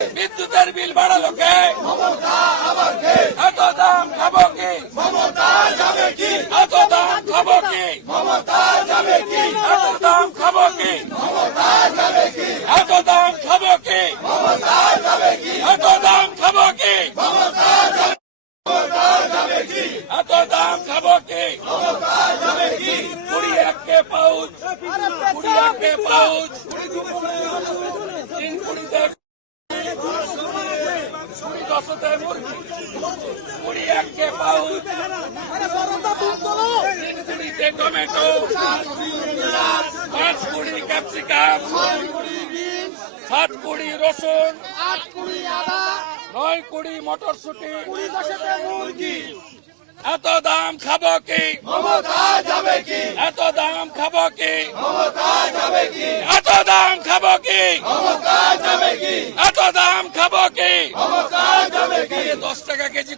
বিদ্যুতের বিল বাড়ালো কে? এত দাম খাবো কি? এত দাম খাবো কি? এত দাম খাবো কি? এত দাম খাবো কি? এত দাম খাবো কি? এত দাম খাবো কি? 21 পাউচ 21 পাউচ 3 কুড়িতে দশতে মুরগি 21 পাউচ 3 কুড়িতে টমেটো 5 কুড়ি ক্যাপসিকাম 7 কুড়ি রসুন 8 কুড়ি আদা 9 কুড়ি মটরশুটি 20 দশতে মুরগি। এত দাম খাবো কি? এত দাম খাবো কি? এত দাম খাবো কি? এত দাম খাবো কি? 10 টাকা কেজি